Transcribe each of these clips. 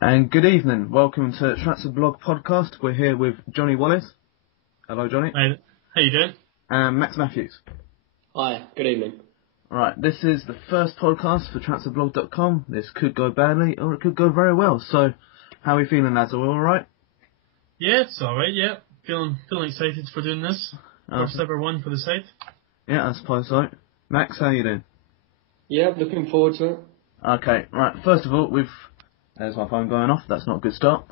And good evening. Welcome to Transfer Blog Podcast. We're here with Jonny Wallace. Hello, Jonny. Hi, how you doing? And Max Mathews. Hi, good evening. Right, this is the first podcast for transferblog.com. This could go badly or it could go very well. So, how are we feeling, lads? Are we alright? Yeah, it's alright, yeah. Feeling excited for doing this. First ever one for the site. Yeah, I suppose so. Max, how are you doing? Yeah, looking forward to it. Okay, right. First of all, there's my phone going off. That's not a good start.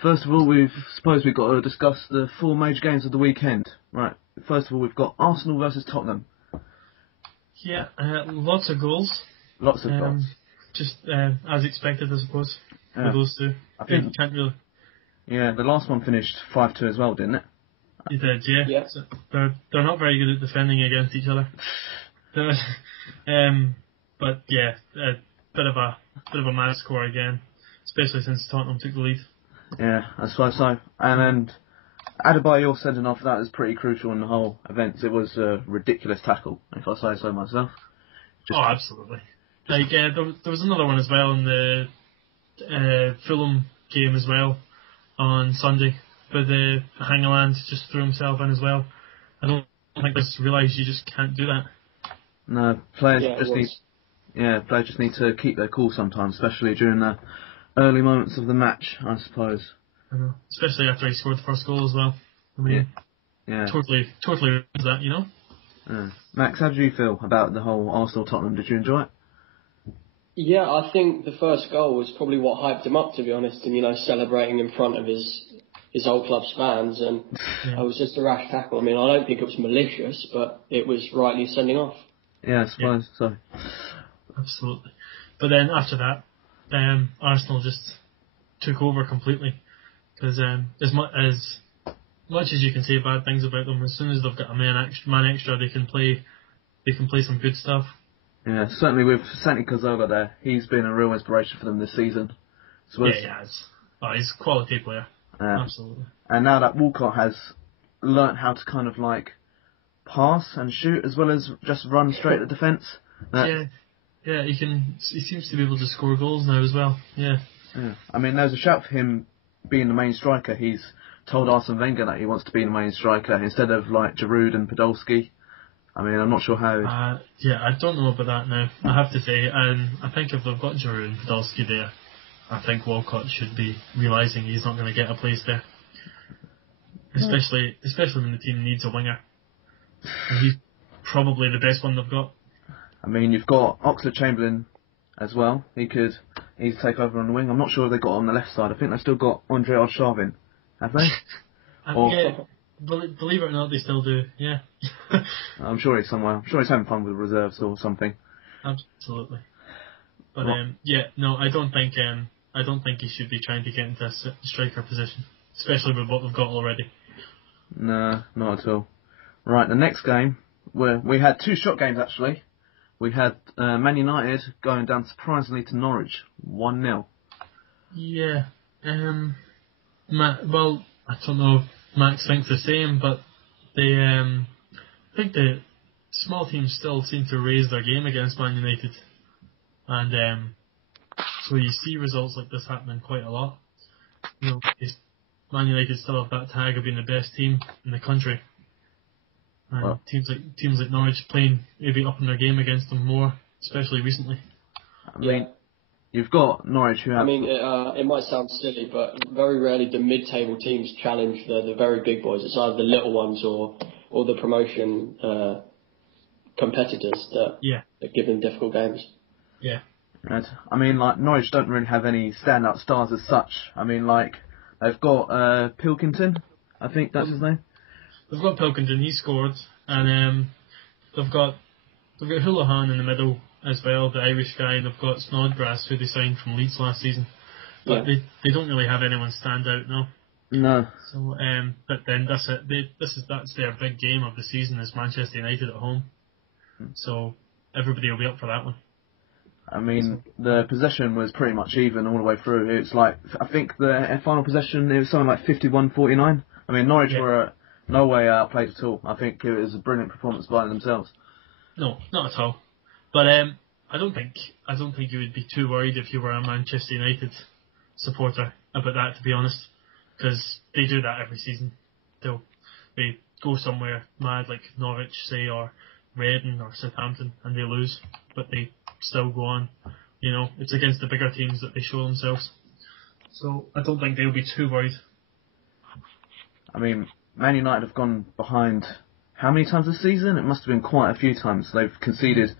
First of all, we've got to discuss the four major games of the weekend. Right. First of all, we've got Arsenal versus Tottenham. Yeah, lots of goals. Lots of goals. Just as expected, I suppose, for those two. I think can't really. Yeah, the last one finished 5-2 as well, didn't it? It did, yeah. Yeah. So they're not very good at defending against each other. But yeah, a bit of a mad score again, especially since Tottenham took the lead. Yeah, I suppose so. And Adebayor sending off, that was pretty crucial in the whole event. It was a ridiculous tackle, if I say so myself. Absolutely. Like there was another one as well in the Fulham game as well on Sunday, but the Hangeland just threw himself in as well. I don't think they just realised you just can't do that. No, players just need to keep their cool sometimes, especially during the early moments of the match, I suppose. I know. Especially after he scored the first goal as well. I mean, yeah. Totally was that, you know? Yeah. Max, how did you feel about the whole Arsenal-Tottenham? Did you enjoy it? Yeah, I think the first goal was probably what hyped him up, to be honest, and celebrating in front of his old club's fans, and it was just a rash tackle. I mean, I don't think it was malicious, but it was rightly sending off. Yeah, I suppose so. Absolutely. But then after that, Arsenal just took over completely, because as much as you can say bad things about them, as soon as they've got a man extra, they can play some good stuff. Yeah, certainly with Santi Cazorla there, he's been a real inspiration for them this season. Yeah, he has. Oh, he's a quality player. Absolutely. And now that Walcott has learnt how to kind of like pass and shoot as well as just run straight at defence. Yeah, he seems to be able to score goals now as well. Yeah. I mean, there's a shout for him being the main striker. He's told Arsene Wenger that he wants to be the main striker instead of like Giroud and Podolski. I mean, I'm not sure how. I don't know about that now. I have to say, I think if they've got Giroud and Podolski there, I think Walcott should be realising he's not going to get a place there. Especially when the team needs a winger. And he's probably the best one they've got. I mean, you've got Oxlade-Chamberlain as well. He could easily take over on the wing. I'm not sure if they got on the left side. I think they've still got Andre Arshavin. Have they? Yeah, believe it or not, they still do. Yeah. I'm sure he's somewhere. I'm sure he's having fun with reserves or something. Absolutely. But I don't think he should be trying to get into a striker position, especially with what we've got already. No, not at all. Right, the next game, we had two shot games actually. We had Man United going down surprisingly to Norwich, 1-0. Yeah. Well, I don't know if Max thinks the same, but I think the small teams still seem to raise their game against Man United. And so you see results like this happening quite a lot. Man United still have that tag of being the best team in the country. And teams like Norwich playing maybe up in their game against them more, especially recently. I mean, you've got Norwich who have... I mean, it might sound silly, but very rarely do mid-table teams challenge the very big boys. It's either the little ones or the promotion competitors that give them difficult games. Yeah. Right. I mean, like, Norwich don't really have any standout stars as such. I mean, like, they've got Pilkington, I think that's his name. They've got Pilkington, he scored, and they've got Houlihan in the middle as well, the Irish guy, and they've got Snodgrass, who they signed from Leeds last season. But they don't really have anyone stand out now. No. So, but then that's it. That's their big game of the season is Manchester United at home. So everybody will be up for that one. I mean, the possession was pretty much even all the way through. It's like, I think the final possession, it was something like 51-49. I mean, Norwich were no way outplayed at all. I think it was a brilliant performance by themselves. No, not at all. But I don't think you would be too worried if you were a Manchester United supporter about that, to be honest, because they do that every season. They go somewhere mad like Norwich, say, or Reading or Southampton, and they lose, but they still go on. You know, it's against the bigger teams that they show themselves. So I don't think they'll be too worried. I mean, Man United have gone behind how many times this season? It must have been quite a few times. They've conceded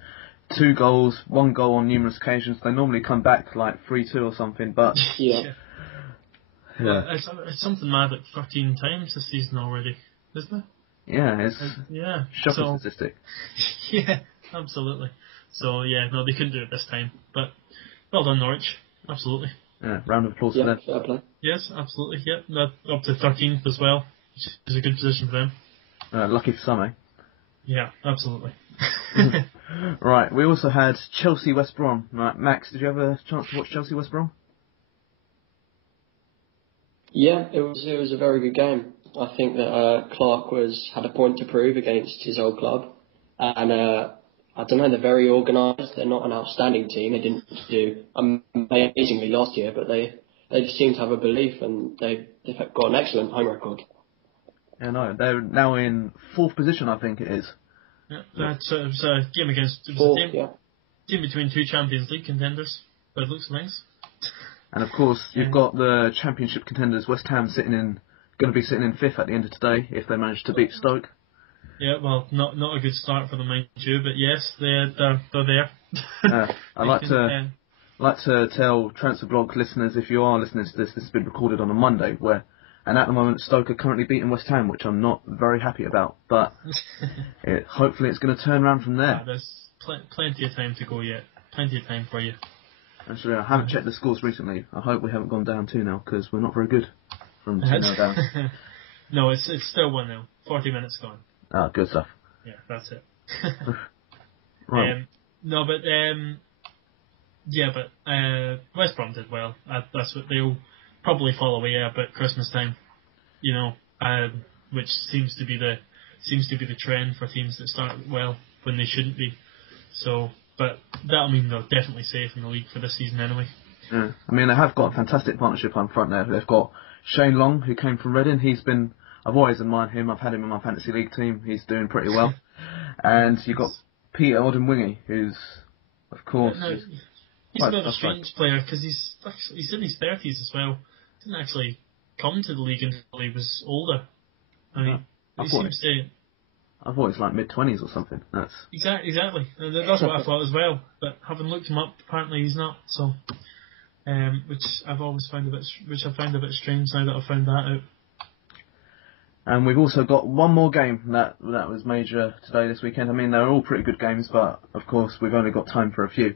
2 goals, 1 goal on numerous occasions. They normally come back like 3-2 or something, but Yeah. Well, it's something mad like 13 times this season already, isn't it? yeah, it's shocking statistic. Yeah, absolutely. So yeah, no, they couldn't do it this time. But well done, Norwich. Absolutely. Yeah, round of applause for them. Fair play. Yes, absolutely. Yeah, up to 13th as well, which is a good position for them. Lucky for some, eh? Yeah, absolutely. Right, we also had Chelsea West Brom. Right, Max, did you have a chance to watch Chelsea West Brom? Yeah, it was a very good game. I think that Clark had a point to prove against his old club, and I don't know, they're very organised. They're not an outstanding team. They didn't do amazingly last year, but they just seem to have a belief, and they've got an excellent home record. Yeah, no, they're now in 4th position, I think it is. Yeah, it was a game game between 2 Champions League contenders, by the looks of things. And of course, you've got the Championship contenders, West Ham, going to be sitting in 5th at the end of today if they manage to beat Stoke. Yeah, well, not a good start for them, mind you, but yes, they're there. I'd like to tell Transfer Blog listeners, if you are listening to this has been recorded on a Monday, and at the moment Stoke are currently beating West Ham, which I'm not very happy about, but hopefully it's going to turn around from there. There's plenty of time to go yet. Plenty of time for you. Actually, I haven't checked the scores recently. I hope we haven't gone down 2-0, because we're not very good from 2-0 down. No, it's still 1-0. 40 minutes gone. Ah, good stuff. Yeah, that's it. Right. West Brom did well. That's what they'll probably fall away about Christmas time. You know, which seems to be the trend for teams that start well when they shouldn't be. So, but that'll mean they're definitely safe in the league for this season anyway. Yeah. I mean, they have got a fantastic partnership on front there. They've got Shane Long, who came from Reading. I've always admired him. I've had him in my fantasy league team. He's doing pretty well. And you've got Peter Odemwingie, who's, of course... he's a bit of a strange player, because he's in his 30s as well. He didn't actually come to the league until he was older. I mean, he seems to... I thought it's like mid-20s or something. That's Exactly. That's what I thought as well. But having looked him up, apparently he's not. So, which I've always found I find a bit strange now that I've found that out. And we've also got one more game that was major today, this weekend. I mean, they're all pretty good games, but of course we've only got time for a few.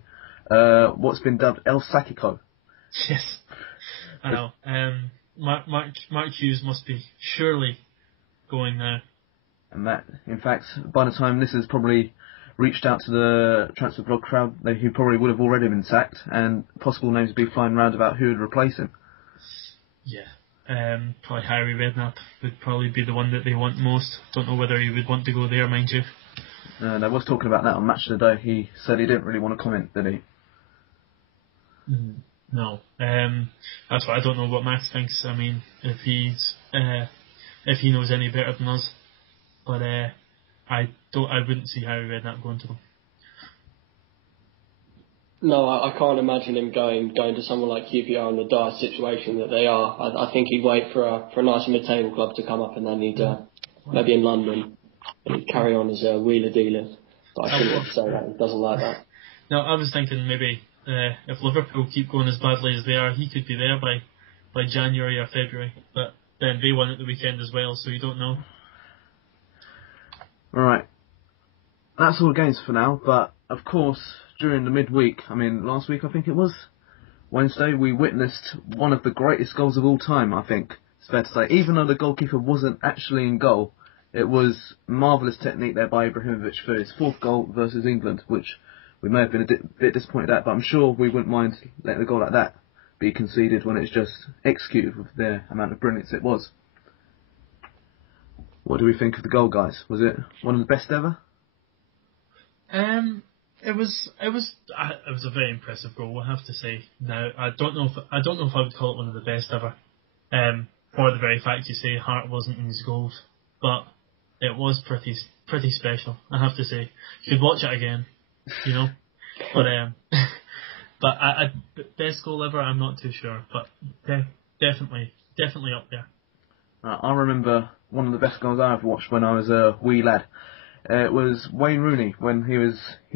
What's been dubbed El Sakiko. Yes, I know. Mark Hughes must be surely going now. And that, in fact, by the time this has probably reached out to the Transfer Blog crowd, he probably would have already been sacked, and possible names would be flying round about who would replace him. Yeah. Probably Harry Redknapp would probably be the one that they want most. Don't know whether he would want to go there, mind you. They was talking about that on Match of the Day. He said he didn't really want to comment, did he? No. That's why I don't know what Max thinks. I mean, if he knows any better than us, but I wouldn't see Harry Redknapp going to them. No, I can't imagine him going to someone like QPR in the dire situation that they are. I think he'd wait for a nice mid-table club to come up, and then he'd maybe in London he'd carry on as a wheeler dealer. But I shouldn't say that. He doesn't like that. No, I was thinking maybe if Liverpool keep going as badly as they are, he could be there by January or February. But then they won at the weekend as well, so you don't know. Right. That's all the games for now, but of course, during the midweek, I mean, last week I think it was, Wednesday, we witnessed one of the greatest goals of all time, I think, it's fair to say. Even though the goalkeeper wasn't actually in goal, it was marvellous technique there by Ibrahimovic for his 4th goal versus England, which we may have been a bit disappointed at, but I'm sure we wouldn't mind letting a goal like that be conceded when it's just executed with the amount of brilliance it was. What do we think of the goal, guys? Was it one of the best ever? It was a very impressive goal, I have to say. Now I don't know if I would call it one of the best ever, for the very fact you say Hart wasn't in his goals, but it was pretty special, I have to say. You could watch it again, you know, but but best goal ever, I'm not too sure, but definitely up there. I remember one of the best goals I ever watched when I was a wee lad. It was Wayne Rooney when he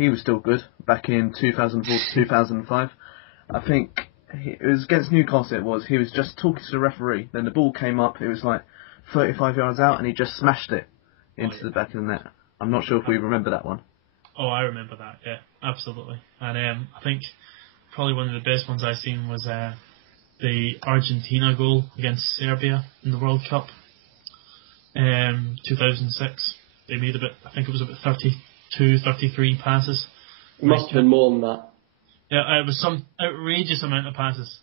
was still good back in 2004 to 2005. I think it was against Newcastle. He was just talking to the referee. Then the ball came up. It was like 35 yards out, and he just smashed it into the back of the net. I'm not sure if we remember that one. Oh, I remember that. Yeah, absolutely. And I think probably one of the best ones I've seen was the Argentina goal against Serbia in the World Cup, 2006. They made I think it was about 32, 33 passes. It must have been more than that. Yeah, it was some outrageous amount of passes.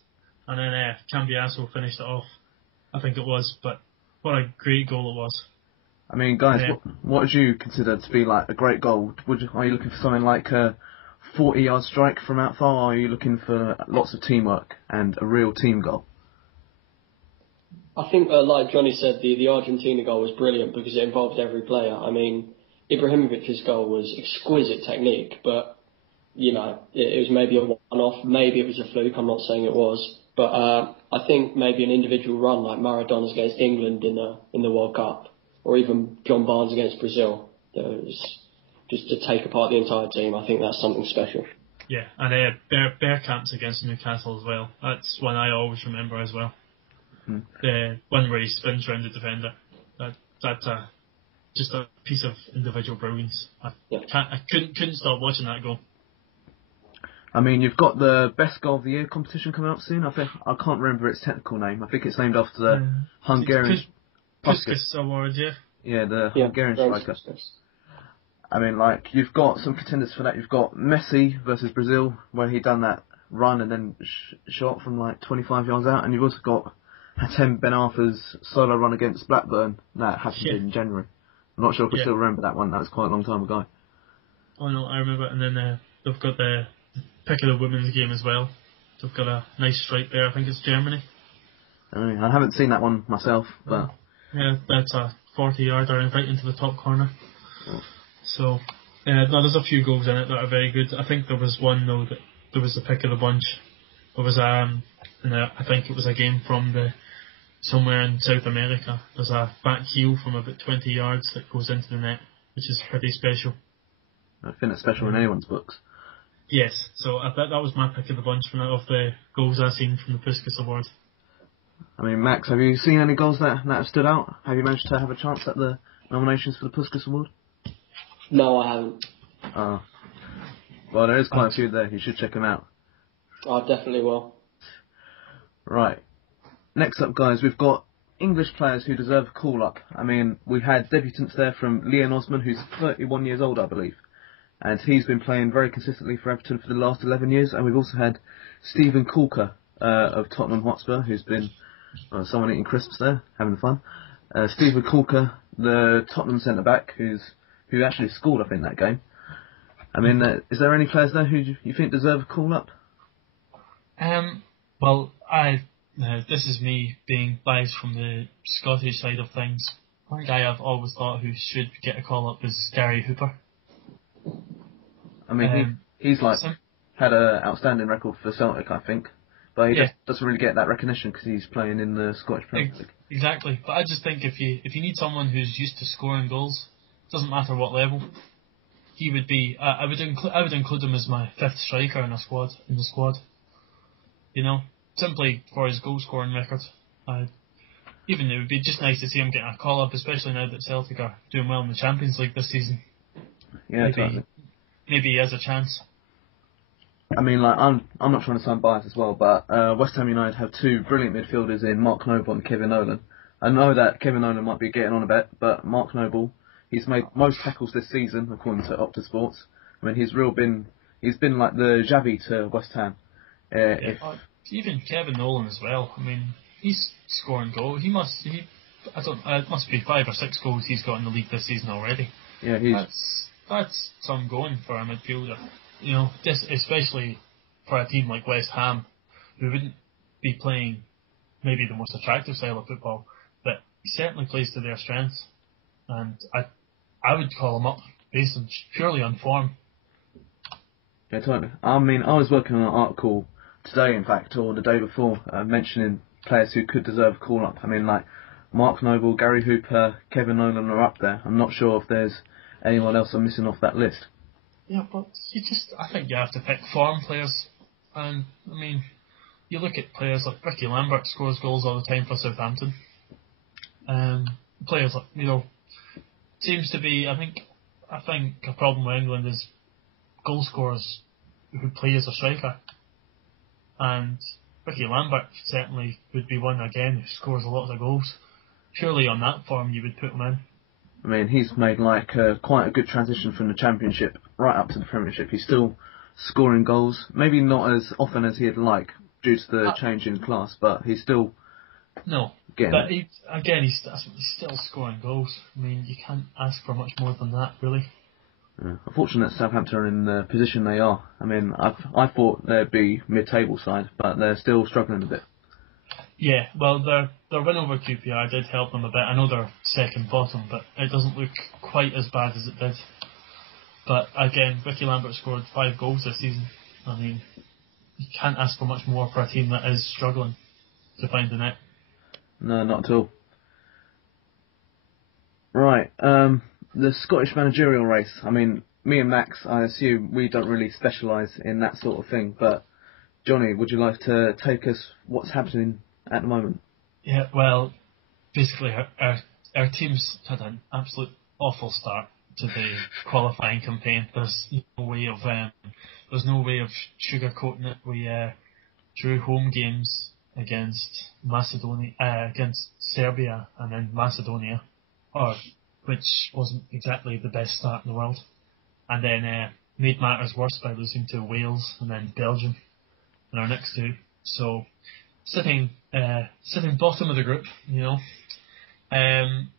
And then Cambiaso finished it off, I think it was. But what a great goal it was. I mean, guys, what would you consider to be like a great goal? Are you looking for something like a 40-yard strike from out far, or are you looking for lots of teamwork and a real team goal? I think, like Johnny said, the Argentina goal was brilliant because it involved every player. I mean, Ibrahimovic's goal was exquisite technique, but, you know, it was maybe a one-off. Maybe it was a fluke. I'm not saying it was. But I think maybe an individual run like Maradona's against England in the World Cup, or even John Barnes against Brazil, just to take apart the entire team, I think that's something special. Yeah, and Bergkamp's against Newcastle as well. That's one I always remember as well. The one where he spins around the defender. That's just a piece of individual brilliance. I couldn't stop watching that goal. I mean, you've got the best goal of the year competition coming up soon. I can't remember its technical name. I think it's named after the Hungarian Puskas Award, yeah. Yeah, the Hungarian striker. I mean, like, you've got some contenders for that. You've got Messi versus Brazil, where he done that run and then shot from like 25 yards out, and you've also got Hatem Ben Arthur's solo run against Blackburn. That happened in January. I'm not sure if we still remember that one. That was quite a long time ago. Oh no, I remember. And then they've got the pick of the women's game as well. They've got a nice strike there. I think it's Germany. I mean, I haven't seen that one myself, but yeah, that's a 40-yarder right into the top corner. So there's a few goals in it that are very good. I think there was one though that there was the pick of the bunch. There was I think it was a game from somewhere in South America. There's a back heel from about 20 yards that goes into the net, which is pretty special. I think it's special in anyone's books. Yes, so I bet that was my pick of the bunch of the goals I've seen from the Puskas Award. I mean, Max, have you seen any goals that have stood out? Have you managed to have a chance at the nominations for the Puskas Award? No, I haven't. Well, there is quite a few there. You should check them out. I definitely will. Right. Next up, guys, we've got English players who deserve a call-up. I mean, we had debutants there from Leon Osman, who's 31 years old, I believe. And he's been playing very consistently for Everton for the last 11 years. And we've also had Stephen Corker of Tottenham Hotspur, who's been someone eating crisps there, having fun. Stephen Corker, the Tottenham centre-back, who actually scored, I think, that game. I mean, is there any players there who you think deserve a call-up? Well, this is me being biased from the Scottish side of things. One guy I've always thought who should get a call-up is Gary Hooper. I mean, he's had an outstanding record for Celtic, I think. But he just doesn't really get that recognition because he's playing in the Scottish Premier League. Exactly. But I just think if you need someone who's used to scoring goals, doesn't matter what level, he would be. I would include him as my fifth striker in the squad. You know, simply for his goal scoring record. Even it would be just nice to see him getting a call up, especially now that Celtic are doing well in the Champions League this season. Yeah, maybe he has a chance. I mean, like, I'm not trying to sound biased as well, but West Ham United have two brilliant midfielders in Mark Noble and Kevin Nolan. I know that Kevin Nolan might be getting on a bit, but Mark Noble, he's made most tackles this season, according to Opta Sports. I mean, he's been like the Xavi to West Ham. Even Kevin Nolan as well. I mean, he's scoring goals. It must be 5 or 6 goals he's got in the league this season already. Yeah, that's some going for a midfielder. just especially for a team like West Ham, who wouldn't be playing maybe the most attractive style of football, but he certainly plays to their strengths, and I would call him up based purely on form. Yeah, totally. I mean, I was working on an article today, in fact, or the day before, mentioning players who could deserve a call-up. I mean, like Mark Noble, Gary Hooper, Kevin Nolan are up there. I'm not sure if there's anyone else I'm missing off that list. Yeah, but I think you have to pick form players, and I mean, you look at players like Ricky Lambert scores goals all the time for Southampton. Players like seems to be I think a problem with England is goal scorers who play as a striker, and Ricky Lambert certainly would be one again who scores a lot of goals. Surely on that form you would put him in. I mean, he's made quite a good transition from the Championship right up to the Premiership. He's still scoring goals, maybe not as often as he'd like due to the change in class, but he's still but he's still scoring goals. I mean, you can't ask for much more than that, really. Unfortunate Southampton are in the position they are. I mean, I thought they'd be mid-table side, but they're still struggling a bit. Yeah, well, their win over QPR did help them a bit. I know they're second bottom, but it doesn't look quite as bad as it did. But again, Ricky Lambert scored 5 goals this season. I mean, you can't ask for much more for a team that is struggling to find the net. No, not at all. Right, the Scottish managerial race. I mean, me and Max, I assume we don't really specialise in that sort of thing, but Johnny, would you like to take us what's happening at the moment? Yeah, well, basically our team's had an absolute awful start to the qualifying campaign. There's no way of sugarcoating it. We drew home games against Macedonia, against Serbia, and then Macedonia, which wasn't exactly the best start in the world, and then made matters worse by losing to Wales and then Belgium in our next two. So sitting bottom of the group,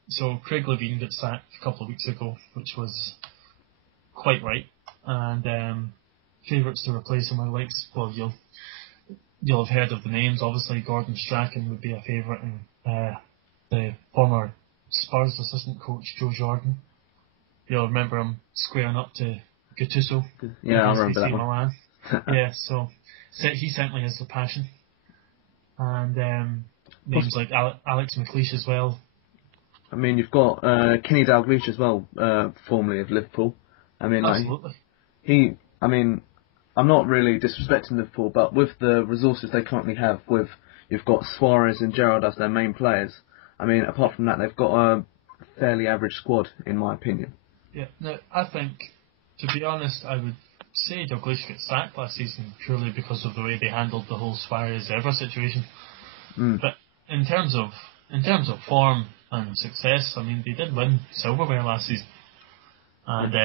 So Craig Levein got sacked a couple of weeks ago, which was quite right, and favourites to replace him are like, well, you'll have heard of the names. Obviously, Gordon Strachan would be a favourite, and the former Spurs assistant coach Joe Jordan. You'll remember him squaring up to Gattuso. Yeah, I remember that one. Milan. Yeah, so he certainly has the passion. And names like Alex McLeish as well. I mean, you've got Kenny Dalglish as well, formerly of Liverpool. I mean, absolutely. I'm not really disrespecting Liverpool, but with the resources they currently have, you've got Suarez and Gerrard as their main players. I mean, apart from that, they've got a fairly average squad, in my opinion. Yeah, no, I think, to be honest, I would say Dalglish got sacked last season purely because of the way they handled the whole Suarez-Evra situation. But in terms of form and success, I mean, they did win silverware last season, and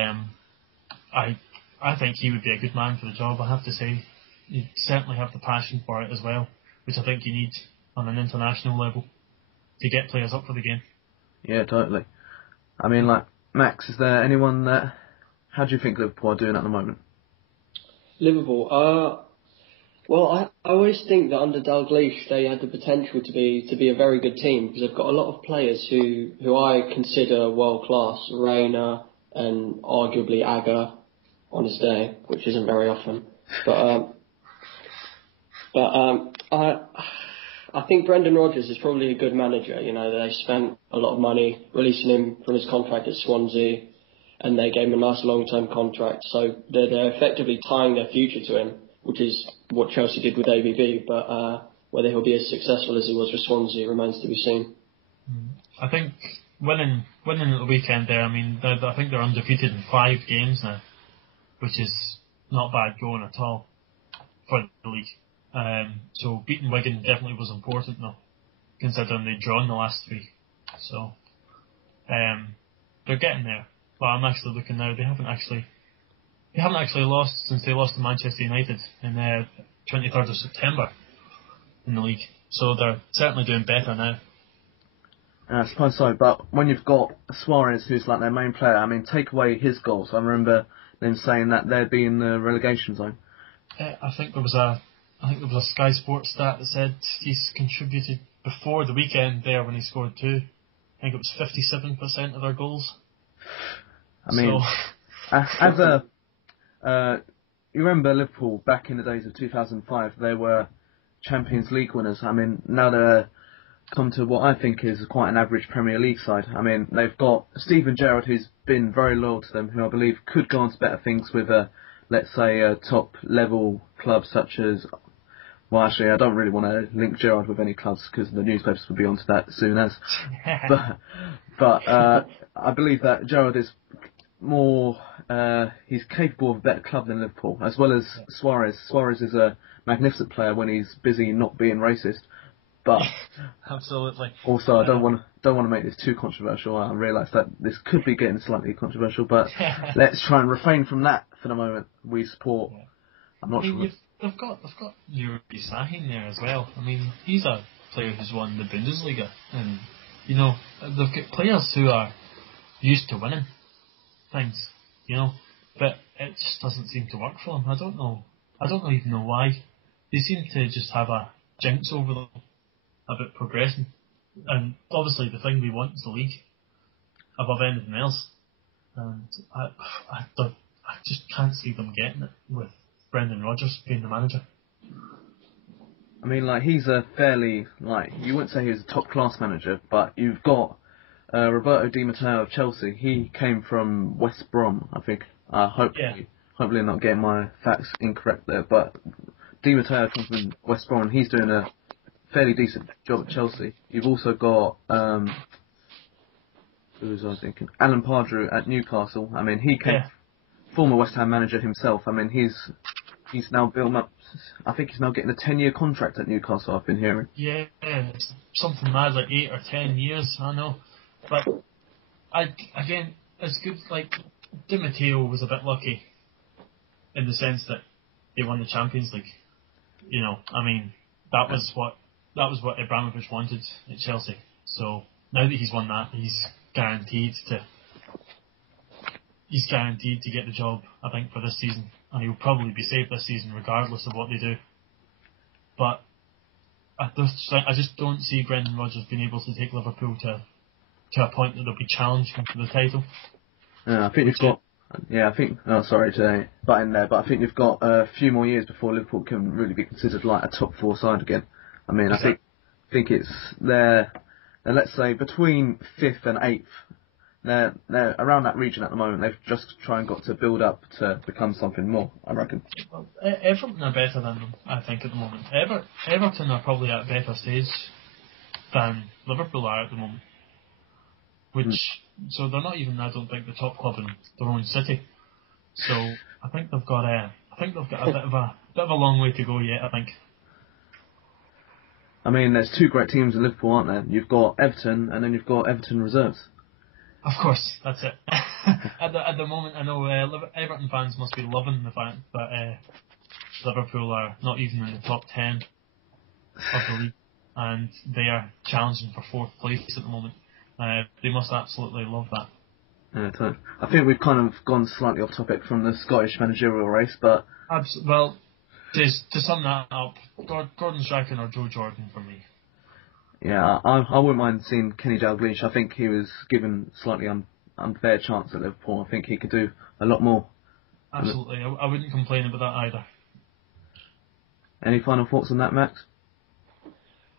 I think he would be a good man for the job. I have to say, he'd certainly have the passion for it as well, which I think you need on an international level to get players up for the game. Yeah, totally. I mean, like, Max, is there anyone that... How do you think Liverpool are doing at the moment? Liverpool? Well, I always think that under Dalglish they had the potential to be a very good team, because they've got a lot of players who I consider world class. Reina and arguably Aga on his day, which isn't very often. I think Brendan Rodgers is probably a good manager. They spent a lot of money releasing him from his contract at Swansea, and they gave him a nice long-term contract. So they're effectively tying their future to him, which is what Chelsea did with ABB. But whether he'll be as successful as he was with Swansea remains to be seen. I think winning at the weekend there, I mean, I think they're undefeated in 5 games now, which is not bad going at all for the league. So beating Wigan definitely was important though, considering they'd drawn the last 3. So they're getting there. But I'm actually looking now. They haven't actually lost since they lost to Manchester United in 23rd of September in the league. So they're certainly doing better now. I suppose so, but when you've got Suarez, who's like their main player, I mean, take away his goals. I remember them saying that they'd be in the relegation zone. I think there was a Sky Sports stat that said he's contributed before the weekend there when he scored 2. I think it was 57% of their goals. I mean, you remember Liverpool back in the days of 2005? They were Champions League winners. I mean, now they're come to what I think is quite an average Premier League side. I mean, they've got Steven Gerrard, who's been very loyal to them, who I believe could go on to better things with let's say, a top-level club such as... Well, actually, I don't really want to link Gerrard with any clubs because the newspapers would be onto that as soon as. but I believe that Gerrard is more... he's capable of a better club than Liverpool, as well as Suarez. Suarez is a magnificent player when he's busy not being racist. But absolutely. Also, I don't want to make this too controversial. I realise that this could be getting slightly controversial, but let's try and refrain from that for the moment. We support. Yeah. I'm not sure. They've got Yuri Sahin there as well. I mean, he's a player who's won the Bundesliga, and they've got players who are used to winning things, but it just doesn't seem to work for them. I don't even know why. They seem to just have a jinx over them about progressing, and obviously the thing we want is the league above anything else, and I just can't see them getting it with Brendan Rodgers being the manager. I mean, he's a fairly, you wouldn't say he's a top-class manager, but you've got Roberto Di Matteo of Chelsea. He came from West Brom, I think. Hopefully I'm not getting my facts incorrect there, but Di Matteo comes from West Brom, and he's doing a fairly decent job at Chelsea. You've also got, who was I thinking? Alan Pardew at Newcastle. I mean, he came... Former West Ham manager himself. I mean, he's now built up. I think he's now getting a 10-year contract at Newcastle. I've been hearing. Yeah, it's something mad, like 8 or 10 years. I know, but it's good. Like Di Matteo was a bit lucky in the sense that they won the Champions League. I mean, that was what Abramovich wanted at Chelsea. So now that he's won that, he's guaranteed to get the job, I think, for this season, and he'll probably be safe this season regardless of what they do. But I just don't see Brendan Rodgers being able to take Liverpool to a point that they'll be challenging for the title. Yeah, I think you've got... Yeah, I think... Oh, sorry to butt in there, but I think you've got a few more years before Liverpool can really be considered like a top 4 side again. I mean, exactly. I think it's... They're, let's say, between 5th and 8th. They're around that region at the moment. They've just got to build up to become something more, I reckon. Well, Everton are better than them, I think, at the moment. Everton are probably at a better stage than Liverpool are at the moment. So they're not even, I don't think, the top club in their own city. So I think they've got a bit of a long way to go yet, I think. I mean, there's 2 great teams in Liverpool, aren't there? You've got Everton, and then you've got Everton Reserves. Of course, that's it. At the moment, I know Everton fans must be loving the fact that Liverpool are not even in the top 10 of the league, and they are challenging for 4th place at the moment. They must absolutely love that. Yeah, I think we've kind of gone slightly off topic from the Scottish managerial race, but... Well, to sum that up, Gordon Strachan or Joe Jordan for me. Yeah, I wouldn't mind seeing Kenny Dalglish. I think he was given slightly unfair chance at Liverpool. I think he could do a lot more. Absolutely, I wouldn't complain about that either. Any final thoughts on that, Max?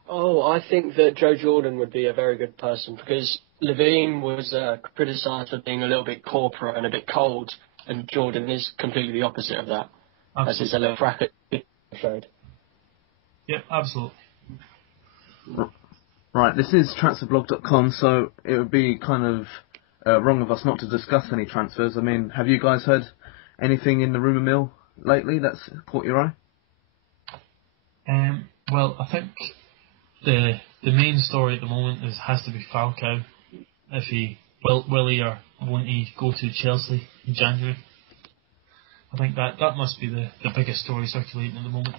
Oh, I think that Joe Jordan would be a very good person because Levine was criticised for being a little bit corporate and a bit cold, and Jordan is completely the opposite of that. Absolutely. As is a little bracket showed. Yep, absolutely. Right, this is transferblog.com, so it would be kind of wrong of us not to discuss any transfers. I mean, have you guys heard anything in the rumour mill lately that's caught your eye? Well, I think the main story at the moment has to be Falcao. If he will he or won't he go to Chelsea in January? I think that must be the biggest story circulating at the moment.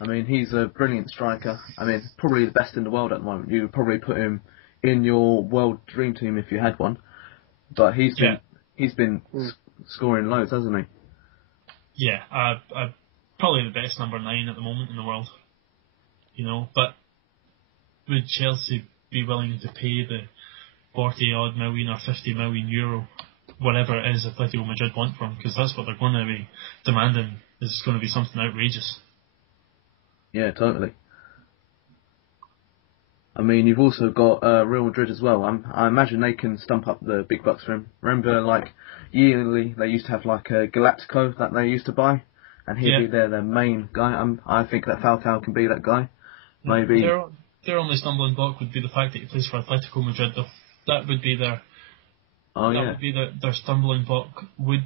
I mean, he's a brilliant striker. I mean, probably the best in the world at the moment. You would probably put him in your world dream team if you had one. But he's he's been scoring loads, hasn't he? Yeah, probably the best number 9 at the moment in the world. But would Chelsea be willing to pay the 40 odd million or 50 million euro, whatever it is Atletico Madrid want from? Because that's what they're going to be demanding. Is going to be something outrageous. Yeah, totally. I mean, you've also got Real Madrid as well. I imagine they can stump up the big bucks for him. Remember, like, yearly, they used to have, like, a Galactico that they used to buy, and he'd be their main guy. I think that Falcao can be that guy. Maybe. Their only stumbling block would be the fact that he plays for Atletico Madrid, though. That would be their... would be their stumbling block. Would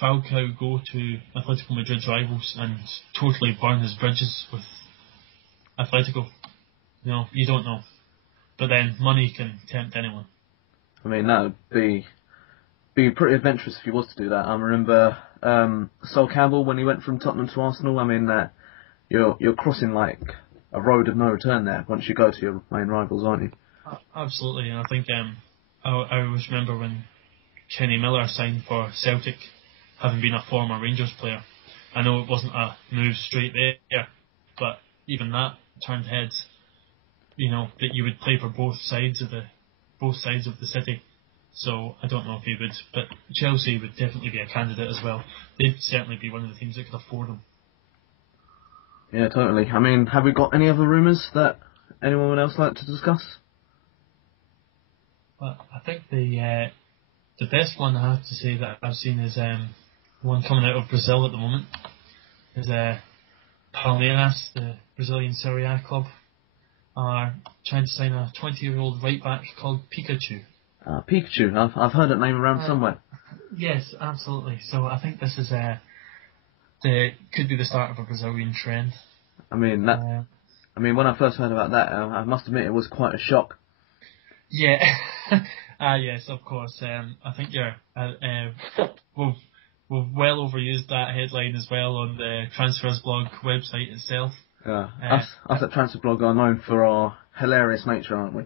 Falcao go to Atletico Madrid's rivals and totally burn his bridges with Atletico? You don't know. But then money can tempt anyone. I mean, that would be pretty adventurous if he was to do that. I remember Sol Campbell when he went from Tottenham to Arsenal. I mean, you're crossing like a road of no return there once you go to your main rivals, aren't you? Absolutely, and I think I always remember when Kenny Miller signed for Celtic, having been a former Rangers player. I know it wasn't a move straight there, but even that turned heads. That you would play for both sides of the city. So I don't know if he would, but Chelsea would definitely be a candidate as well. They'd certainly be one of the teams that could afford him. Yeah, totally. I mean, have we got any other rumours that anyone would else like to discuss? Well, I think the best one I have to say that I've seen is one coming out of Brazil at the moment. Is Palmeiras, the Brazilian Serie A club, are trying to sign a 20-year-old right back called Pikachu. Pikachu, I've heard that name around somewhere. Yes, absolutely. So I think this is could be the start of a Brazilian trend. I mean when I first heard about that, I must admit it was quite a shock. Yeah. Yes, of course. I think we've well overused that headline as well on the Transfers blog website itself. Us at Transfer Blog are known for our hilarious nature, aren't we?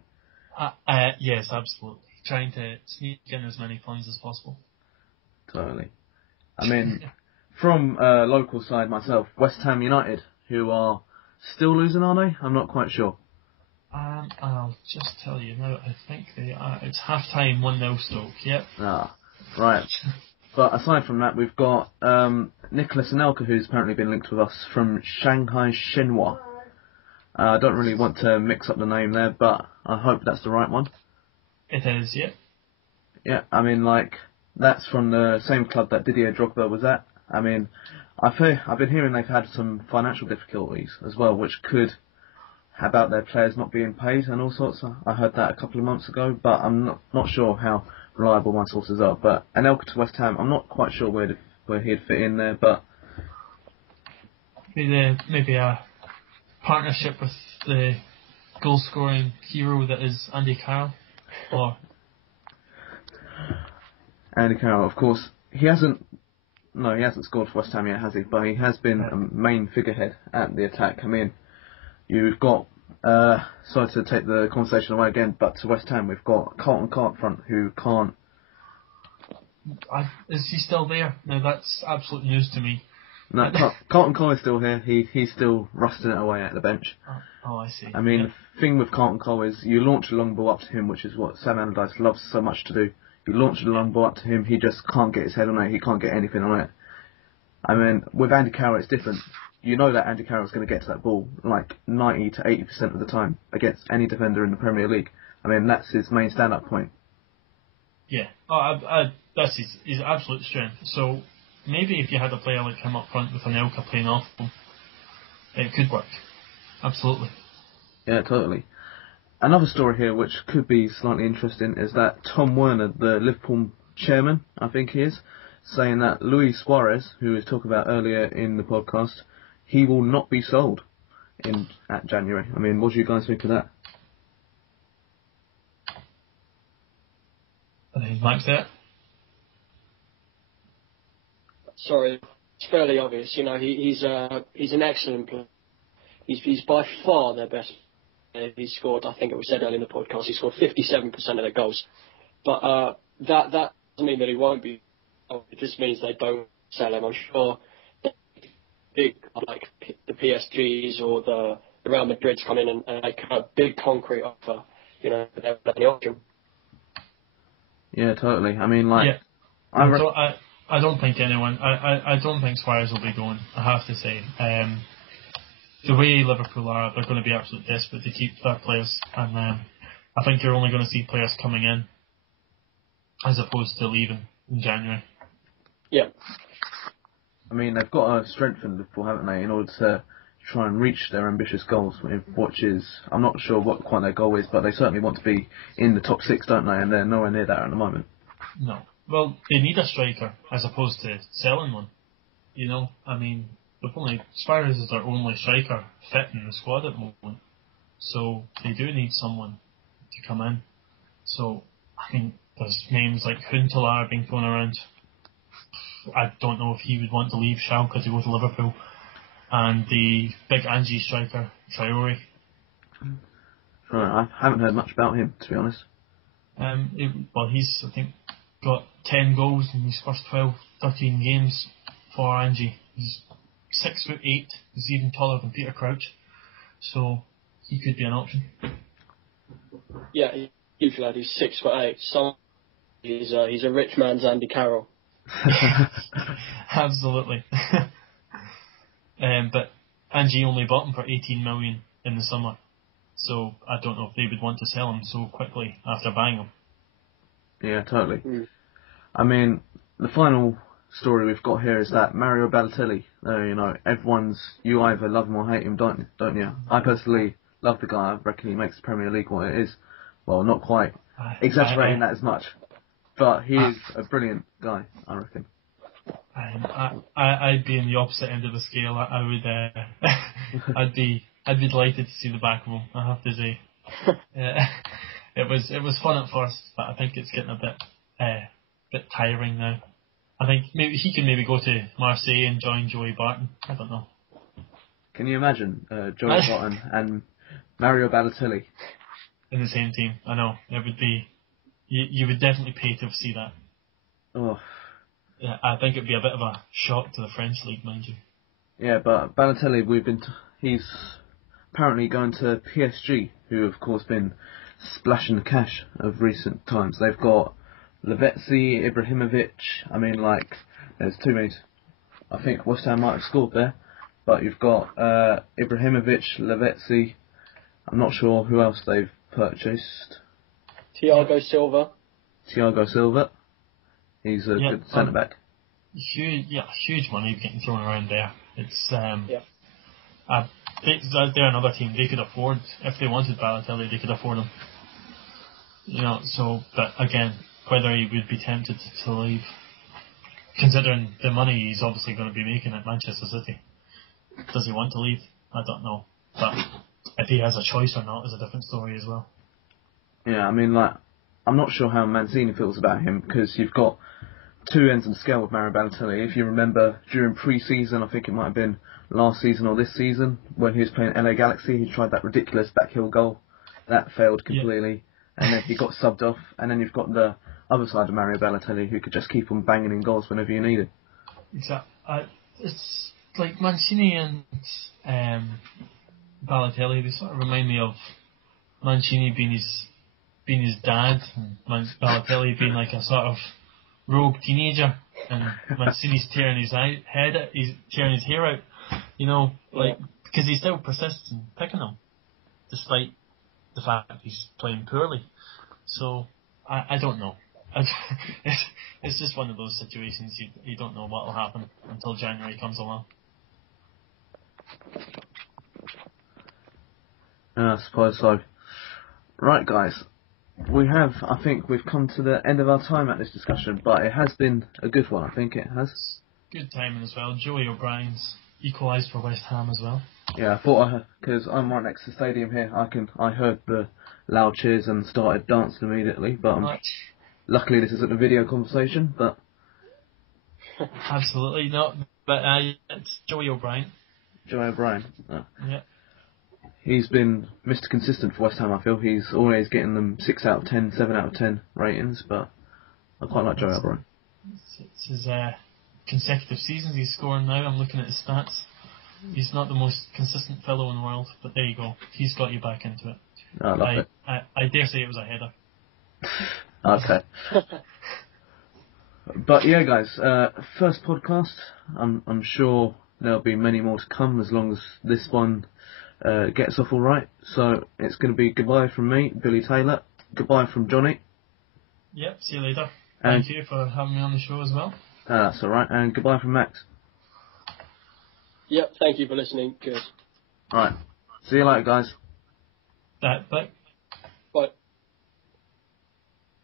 Yes, absolutely. Trying to sneak in as many puns as possible. Totally. I mean, from a local side myself, West Ham United, who are still losing, are they? I'm not quite sure. I'll just tell you now, I think they are. It's half-time, 1-0 Stoke, yep. Right. But aside from that, we've got Nicholas Anelka, who's apparently been linked with us from Shanghai Shenhua. I don't really want to mix up the name there, but I hope that's the right one. It is, yeah. Yeah, I mean, like, that's from the same club that Didier Drogba was at. I mean, I've been hearing they've had some financial difficulties as well, which could about their players not being paid and all sorts. I heard that a couple of months ago, but I'm not sure how reliable my sources are. But Anelka to West Ham, I'm not quite sure where he'd fit in there, but maybe a partnership with the goal-scoring hero that is Andy Carroll, or Andy Carroll, of course, he hasn't scored for West Ham yet, has he? But he has been a main figurehead at the attack. I mean, you've got, sorry to take the conversation away again, but to West Ham we've got Carlton Cole up front who can't... Is he still there? No, that's absolute news to me. No, Carlton Cole is still here. He's still rusting it away at the bench. Oh, I see. I mean, the thing with Carlton Cole is you launch a long ball up to him, which is what Sam Allardyce loves so much to do. You launch a long ball up to him, he just can't get his head on it. He can't get anything on it. I mean, with Andy Carroll, it's different. You know that Andy Carroll's going to get to that ball like 90 to 80% of the time against any defender in the Premier League. I mean, that's his main stand-up point. Yeah, that's his absolute strength. So maybe if you had a player like him up front with Anelka playing off him, it could work. Absolutely. Yeah, totally. Another story here which could be slightly interesting is that Tom Werner, the Liverpool chairman, I think he is, saying that Luis Suarez, who we talked about earlier in the podcast, he will not be sold at January. I mean, what do you guys think of that? I think he's maxed out. Sorry, it's fairly obvious. You know, he's an excellent player. He's by far their best. He scored, I think it was said earlier in the podcast, he scored 57% of their goals. But that doesn't mean that he won't be. It just means they don't sell him. I'm sure big like the PSGs or the Real Madrids come in and make a big concrete offer. You know, they're any option. Yeah, totally. I mean, like, Yeah. I don't think anyone. I don't think Suarez will be going. I have to say, the way Liverpool are, they're going to be absolutely desperate to keep their players, and I think you're only going to see players coming in as opposed to leaving in January. Yeah. I mean, they've got to strengthen Liverpool, haven't they, in order to try and reach their ambitious goals, which is, I'm not sure what quite their goal is, but they certainly want to be in the top 6, don't they? And they're nowhere near that at the moment. No. Well, they need a striker as opposed to selling one. You know, I mean, Suarez is their only striker fit in the squad at the moment. So they do need someone to come in. So, I mean, there's names like Huntelaar being thrown around. I don't know if he would want to leave Schalke to go to Liverpool. And the big Angie striker, Traore. Right, I haven't heard much about him, to be honest. He's, I think, got 10 goals in his first 13 games for Angie. He's 6'8". He's even taller than Peter Crouch. So, he could be an option. Yeah, huge lad. He's 6'8". He's a rich man's Andy Carroll. Absolutely. But Angie only bought him for 18 million in the summer, so I don't know if they would want to sell him so quickly after buying him. Yeah, totally. I mean, the final story we've got here is that Mario Balotelli. You know, you either love him or hate him, don't you? I personally love the guy. I reckon he makes the Premier League what it is. Well, not quite exaggerating that as much, but he is a brilliant guy, I reckon. I'd be in the opposite end of the scale. I would. I'd be delighted to see the back of him. I have to say, it was fun at first, but I think it's getting a bit tiring now. I think maybe he can go to Marseille and join Joey Barton. I don't know. Can you imagine Joey Barton and Mario Balotelli in the same team? I know it would be. You would definitely pay to see that. Oh. Yeah, I think it'd be a bit of a shock to the French league, mind you. Yeah, but Balotelli, he's apparently going to PSG, who have, of course, been splashing the cash of recent times. They've got Lavezzi, Ibrahimovic. I mean, like, there's too many. I think West Ham might have scored there, but you've got Ibrahimovic, Lavezzi. I'm not sure who else they've purchased. Thiago Silva. He's a good centre back. Huge money getting thrown around there. It's they're another team. They could afford, if they wanted Balotelli, they could afford him. You know, so but again, whether he would be tempted to leave, considering the money he's obviously going to be making at Manchester City, does he want to leave? I don't know, but if he has a choice or not is a different story as well. Yeah, I mean, like, I'm not sure how Mancini feels about him, because you've got two ends of the scale with Mario Balotelli. If you remember, during pre-season, I think it might have been last season or this season, when he was playing LA Galaxy, he tried that ridiculous backheel goal. That failed completely, and then he got subbed off, and then you've got the other side of Mario Balotelli, who could just keep on banging in goals whenever you need it. Exactly. It's like Mancini and Balotelli, they sort of remind me of Mancini being his dad, and Balotelli being like a sort of rogue teenager, and Mancini's tearing his hair out, you know, like, because he still persists in picking him, despite the fact that he's playing poorly. So, I don't know. It's just one of those situations you don't know what will happen until January comes along. I suppose so. Right, guys. I think we've come to the end of our time at this discussion, but it has been a good one, I think it has. Good timing as well. Joey O'Brien's equalised for West Ham as well. Yeah, I thought, because I'm right next to the stadium here, I heard the loud cheers and started dancing immediately, but luckily this isn't a video conversation, but... Absolutely not, but it's Joey O'Brien. Joey O'Brien. Yeah. He's been Mr. Consistent for West Ham, I feel. He's always getting them 6 out of 10, 7 out of 10 ratings, but I quite like Joe Albiron. It's his consecutive seasons he's scoring now. I'm looking at his stats. He's not the most consistent fellow in the world, but there you go. He's got you back into it. I love it. I dare say it was a header. Okay. But yeah, guys, first podcast. I'm sure there'll be many more to come as long as this one gets off all right. So it's going to be goodbye from me, Billy Taylor. Goodbye from Johnny. Yep, see you later. Thank you for having me on the show as well. That's all right. And goodbye from Max. Yep, thank you for listening. Cheers. All right. See you later, guys. Bye.